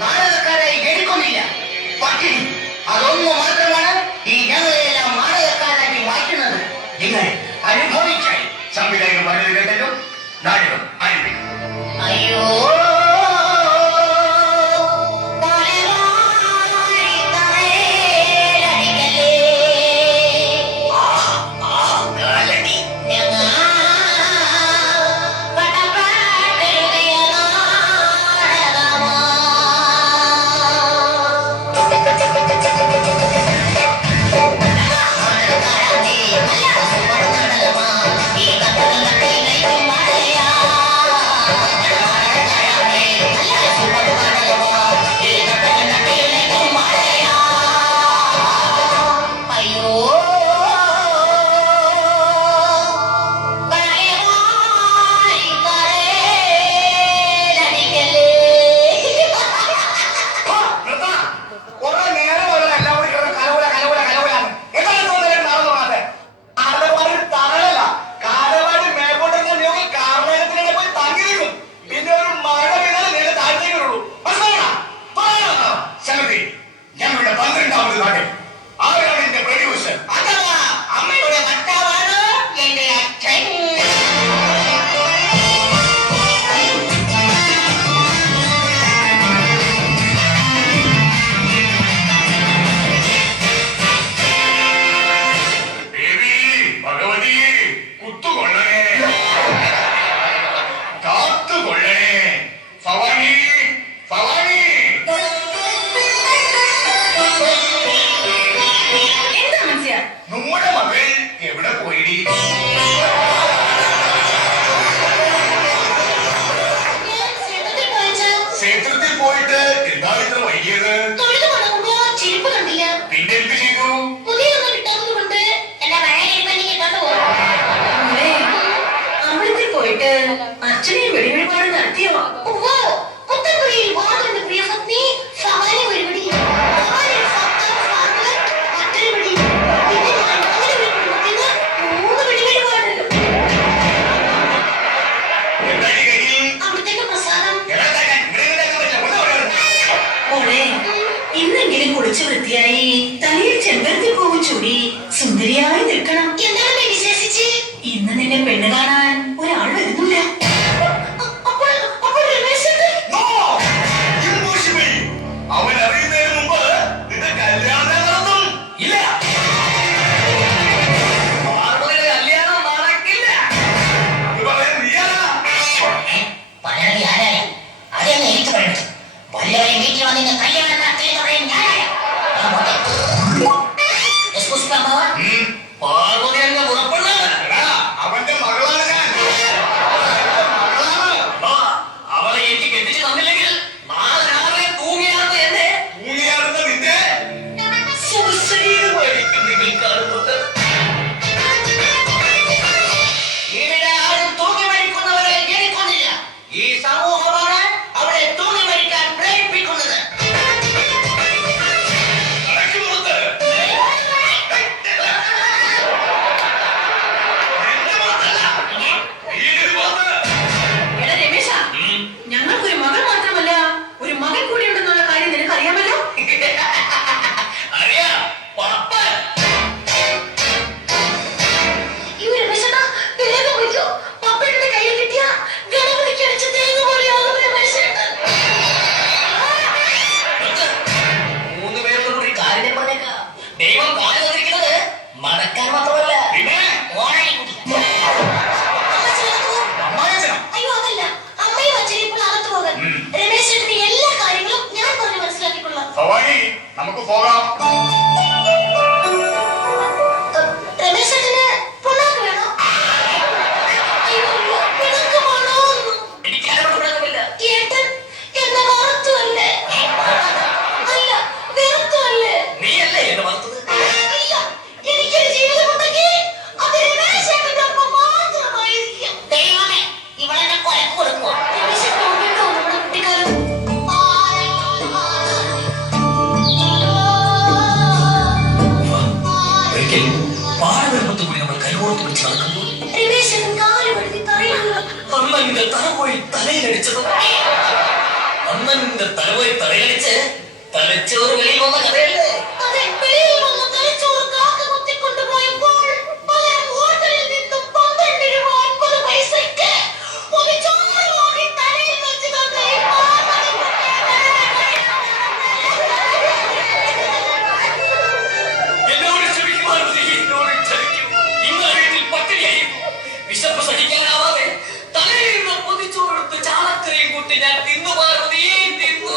നാടകക്കാരായി ജനിക്കുന്നില്ല. പട്ടിണി അതൊന്നു മാത്രമാണ് ഈ ഞങ്ങളെല്ലാം നാടകക്കാരാക്കി മാറ്റുന്നത്. നിങ്ങൾ അനുഭവിച്ചാൽ സംവിധായകൻ പറഞ്ഞത് കേട്ടല്ലോ. നാടകം ആരംഭിക്കും. അയ്യോ അച്ഛനെയും വെടിവെളിപാട് നടത്തിയോ? ഇന്നെങ്കിലും കുളിച്ചു വൃത്തിയായി തലയിൽ ചെമ്പരത്തി പൂവ് ചൂടി സുന്ദരിയായി നിൽക്കണം. എന്താണ് വിശേഷിച്ച്? ഇന്ന് നിന്നെ പെണ്ണ് കാണാൻ ഒരാൾ വരുന്നില്ല. നമുക്ക് പോകാം. അന്ന് നിന്റെ തലപോയി തലയടിച്ച് തലച്ചോറ് വെളിയിൽ വന്ന കഥയല്ലേ? അതെ, വെളിയിൽ വന്ന തലച്ചോറ് കാക്ക കുത്തിക്കൊണ്ടുപോയപ്പോൾ പകരം ഹോട്ടലിൽ നിന്നും 12 രൂപ 50 പൈസയ്ക്ക് ഒരു ചോറ് വാങ്ങി തലയിൽ വെച്ച് തന്ന ഈ പാവം എന്നോട് ക്ഷമിക്കും പാർവതി, എന്നോട് ക്ഷമിക്കും. ഇന്ന് വീട്ടിൽ പട്ടിണിയായിരുന്നു. വിശപ്പ് സഹിക്കാനാവാതെ തലയിൽ നിന്ന് പൊതിച്ചോറെടുത്ത് ചാണകക്കറിയും കൂട്ടി ഞാൻ തിന്നു പാർവതി, തിന്നു.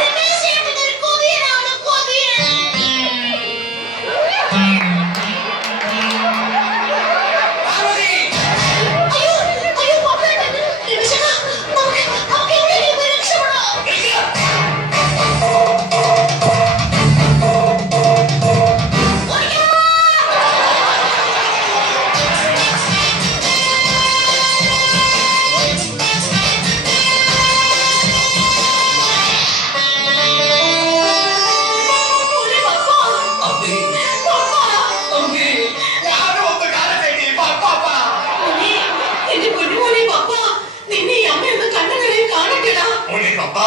രമേശേട്ടനൊരു കൊതിയനാണ്, കൊതിയൻ. പാർവതി! അയ്യോ, അയ്യോ, പാപ്പേട്ടൻ. രമേശേട്ടാ, നമുക്ക് എവിടെയെങ്കിലും പോയി രക്ഷപ്പെടാം. നിൽക്കുക. മോനെ പപ്പ, അമ്മേ, പപ്പ. അമ്മേ, ഞാനും ഒന്ന് കാണട്ടെ ഈ പാപ്പാ. മോനെ, എന്റെ പൊന്നുമോനെ പപ്പ, നിന്നെ ഈ അമ്മയൊന്ന് കണ്ണുകളെ കാണട്ടെടാ. മോനെ പപ്പ,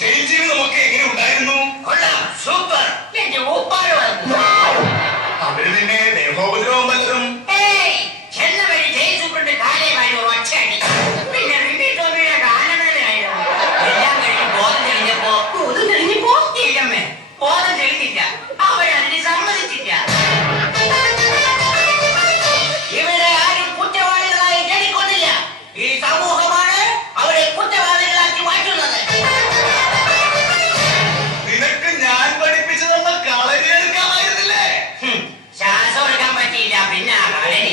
ജയിൽ ജീവിതമൊക്കെ എങ്ങനെ ഉണ്ടായിരുന്നു? കൊള്ളാം, സൂപ്പർ. എന്റെ ഊപ്പാട് വന്നു. അവര് നിന്നെ ദേഹോപദ്രവം പലതും ഏയ്, ചെന്ന വഴി ജയിൽ സൂപ്രണ്ട് കാലയമായി ഒരു ഒറ്റയടി. പിന്നെ റിമി ടോമിയുടെ ഗാനമേളയായിരുന്നു. എല്ലാം കഴിഞ്ഞ് ബോധം തെളിഞ്ഞപ്പോ ബോധം തെളിഞ്ഞപ്പോ ഇല്ലമ്മേ, ബോധം തെളിഞ്ഞില്ല. അവരതിന് സമ്മതിച്ചില്ല. ഇവിടെ ആരും കുറ്റവാളികളായി ജനിക്കൊന്നില്ല. ഈ സമൂഹമാണ് അവരെ കുറ്റവാളികളാക്കി മാറ്റുന്നത്. നിനക്ക് ഞാൻ പഠിപ്പിച്ചു തന്ന കളരി എടുക്കാമായിരുന്നില്ലേ? ശ്വാസം എടുക്കാൻ പറ്റിയില്ല, പിന്നെ ആ കളരി.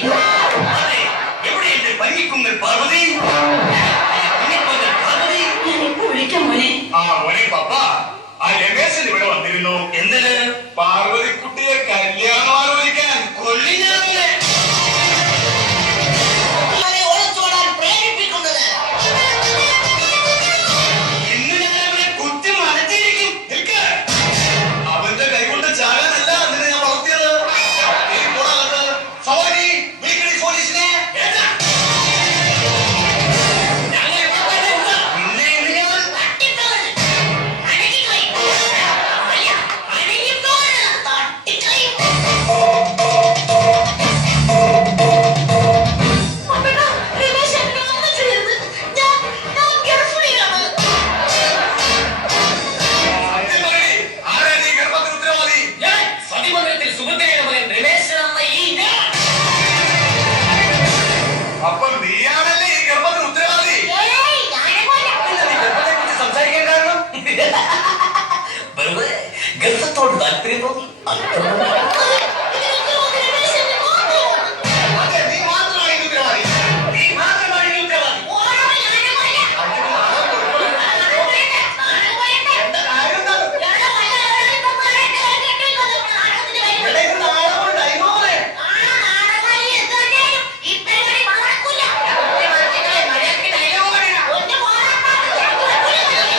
അതെ, എവിടെയുണ്ട് പഞ്ഞിക്കുങ്ങൽ പാർവതി? കുഞ്ഞിക്കൊന്ന് പാർവതി. ഞാനിപ്പോ വിളിക്കാം മോനെ. ആ മോനെ പപ്പ, ആ രമേശൻ ഇവിടെ വന്നിരുന്നു. എന്തിന്? പാർവതിക്കുട്ടിയെ കല്യാണം ആലോചിക്കാൻ. കൊള്ളിഞ്ഞാവിലെ അവരെ ഒളിച്ചോടാൻ പ്രേരിപ്പിക്കുന്നത്. ഇന്ന് ഞാൻ അവനെ കുറ്റം അടച്ചിരിക്കും. നിൽക്ക്. അവന്റെ കൈകൊണ്ട് ചാകാനല്ല നിന്നെ ഞാൻ വളർത്തിയത്. നീ പോടാകത്ത്. സവാരി, വിളിക്കടി പോലീസിനെ. ഏട്ടാ, ഞങ്ങൾ ഇവിടെ തന്നെ ഉണ്ട്. നിന്നെ ഇന്ന് ഞാൻ തട്ടിക്കളഞ്ഞ്. അനക്കിക്കളയും. അയ്യ, അനങ്ങിപ്പോണ്. തട്ടിക്കളയും. പപ്പേട്ടാ, രമേശേട്ടനെ ഒന്നും ചെയ്യരുത്. ഞാൻ ഗർഭിണിയാണ്. സത്യം പറയടി. ആരാ നീ ഗർഭത്തിന് ഉത്തരവാദി? ഞാൻ സതിമംഗലത്തിൽ സുഭദ്രയുടെ മകൻ രമേശൻ എന്ന ഈ ഞാൻ. അപ്പോൾ നീയാണല്ലേ ഈ ഗർഭത്തിന് ഉത്തരവാദി? ഏയ്, ഞാനല്ല. പിന്നെ നീ ഗർഭത്തെക്കുറിച്ച് സംസാരിക്കാൻ കാരണം വെറുതെ ഗർഭത്തോട് താല്പര്യം തോന്നി. അത്രമാത്രം. ഇതിനൊക്കെ രമേശേട്ടൻ മാത്രമാണ്. അതെ, നീ മാത്രമാണ് ഈ ഉത്തരവാദി. നീ മാത്രമാണ് ഈ ഉത്തരവാദി. ഓരോ ഞാനുമല്ല. അതിന് നാണം കൊടുക്കണം. എന്താ കാര്യം എന്താണ്? ഇവിടെ ഇത് നാണമുണ്ട്, ഡൈനോസറെ. മര്യാദയ്ക്ക് ഡയലോഗ് പറയണം.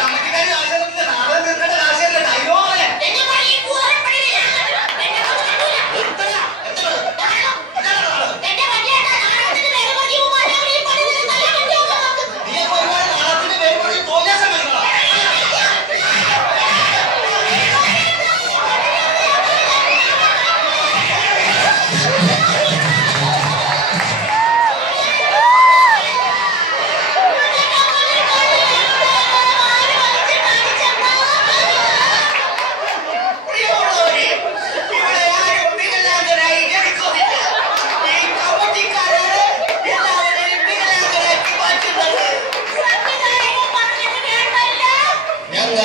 കമ്മിറ്റിക്കാരി ആശയത്തിന്റെ നാടകം തീർക്കേണ്ട ആശയമല്ല, ഡൈനോസറെ. എന്തടാ? എന്താണ്? നീയൊക്കെ ഒരുപാട് നാടകത്തിന്റെ പേര് പറഞ്ഞ് തോന്നിയാസം വരുന്നതാ. പ്രിയമുള്ളവരെ, ഇവിടെ ആരും വികലാംഗരായി ജനിക്കുന്നില്ല. ഈ കമ്മിറ്റിക്കാരാണ് എല്ലാവരെയും വികലാംഗരാക്കി മാറ്റുന്നത്. ഞങ്ങൾ